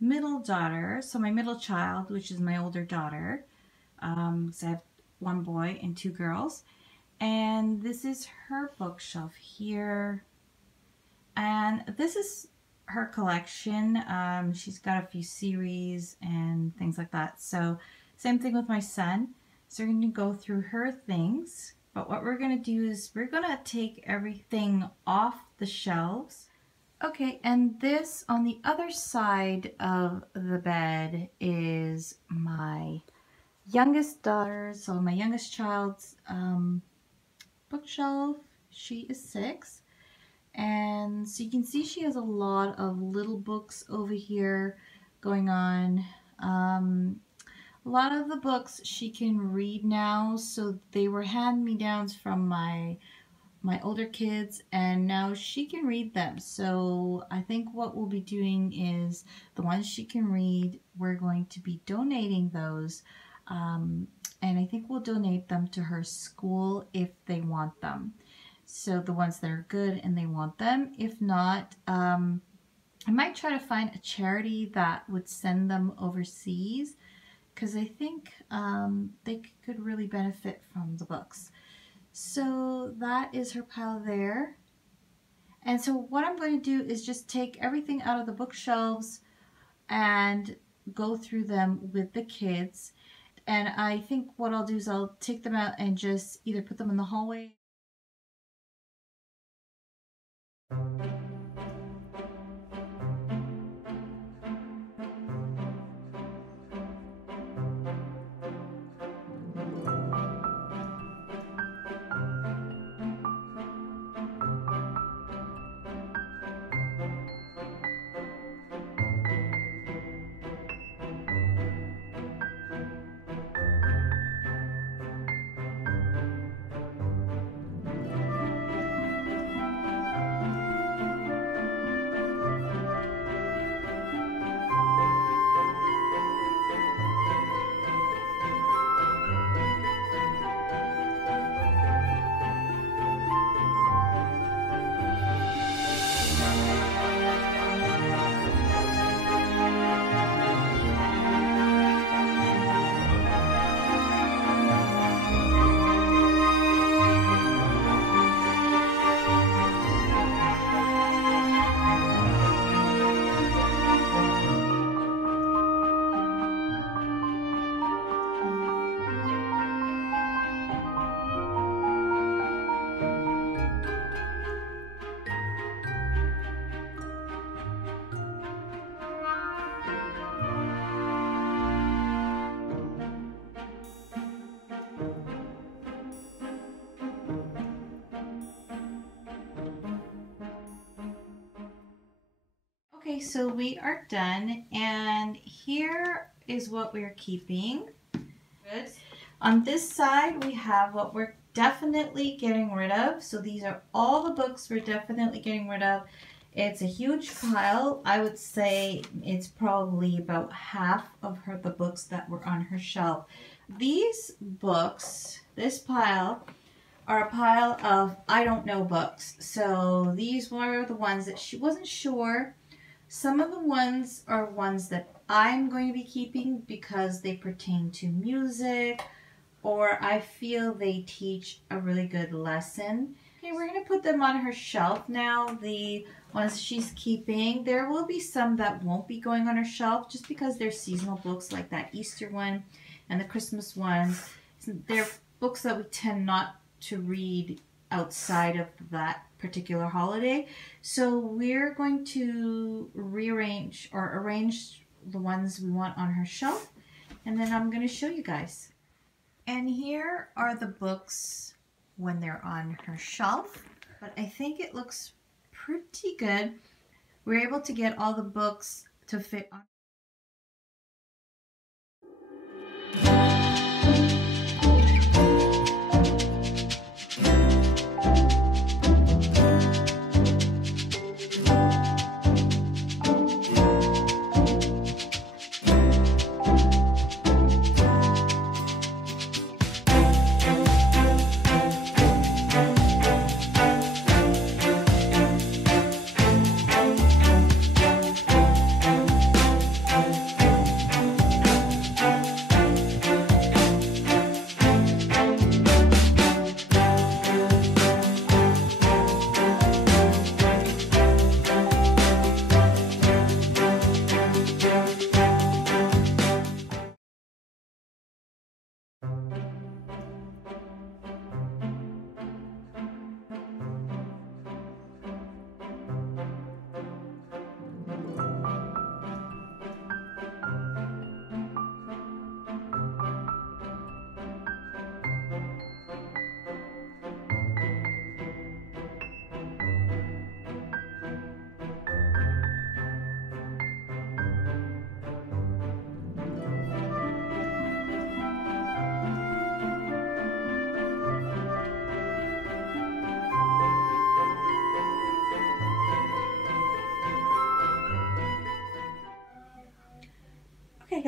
middle daughter, so my middle child, which is my older daughter. So I have one boy and two girls. And this is her bookshelf here. And this is her collection. She's got a few series and things like that. So same thing with my son. So we're going to go through her things. But what we're going to do is we're going to take everything off the shelves. Okay, and this on the other side of the bed is my youngest daughter, so my youngest child's bookshelf. She is 6. And so you can see she has a lot of little books over here going on. A lot of the books she can read now, so they were hand-me-downs from my older kids, and now she can read them. So I think what we'll be doing is the ones she can read, we're going to be donating those. And I think we'll donate them to her school if they want them. So the ones that are good and they want them. If not, I might try to find a charity that would send them overseas, because I think they could really benefit from the books. So that is her pile there. And so what I'm going to do is just take everything out of the bookshelves and go through them with the kids. And I think what I'll do is I'll take them out and just either put them in the hallway. Okay, so we are done, and here is what we're keeping. Good. On this side, we have what we're definitely getting rid of. So these are all the books we're definitely getting rid of. It's a huge pile. I would say it's probably about half of the books that were on her shelf. These books, this pile, are a pile of I don't know books. So these were the ones that she wasn't sure. Some of the ones are ones that I'm going to be keeping because they pertain to music, or I feel they teach a really good lesson. Okay, we're going to put them on her shelf now, the ones she's keeping. There will be some that won't be going on her shelf just because they're seasonal books, like that Easter one and the Christmas ones. They're books that we tend not to read outside of that particular holiday. So we're going to rearrange or arrange the ones we want on her shelf, and then I'm going to show you guys. And here are the books when they're on her shelf, but I think it looks pretty good. We're able to get all the books to fit on.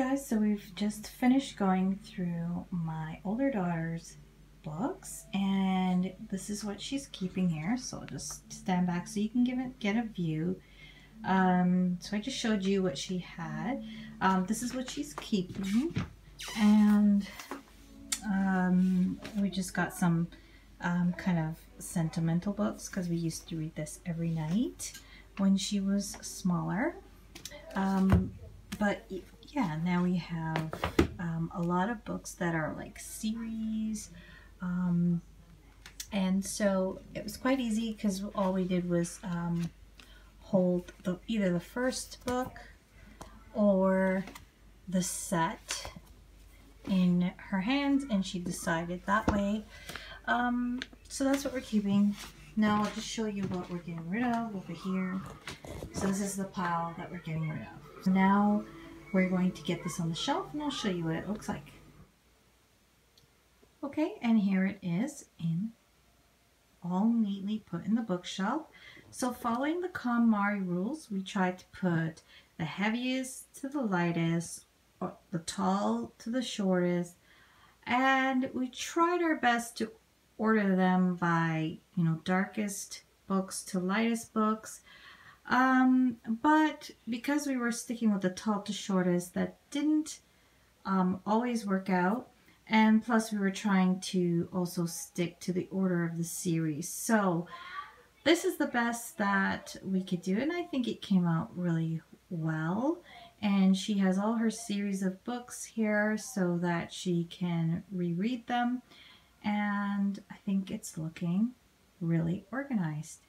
Guys, so we've just finished going through my older daughter's books, and this is what she's keeping here. So I'll just stand back so you can get a view. So I just showed you what she had. This is what she's keeping, and we just got some kind of sentimental books because we used to read this every night when she was smaller. But yeah, now we have a lot of books that are like series, and so it was quite easy because all we did was hold either the first book or the set in her hands, and she decided that way. So that's what we're keeping. Now I'll just show you what we're getting rid of over here. So this is the pile that we're getting rid of. So now we're going to get this on the shelf, and I'll show you what it looks like. Okay, and here it is all neatly put in the bookshelf. So following the KONMARI rules, we tried to put the heaviest to the lightest, or the tall to the shortest, and we tried our best to order them by, darkest books to lightest books. But because we were sticking with the tall to shortest, that didn't always work out. And plus we were trying to also stick to the order of the series. So this is the best that we could do, and I think it came out really well. And she has all her series of books here so that she can reread them. And I think it's looking really organized.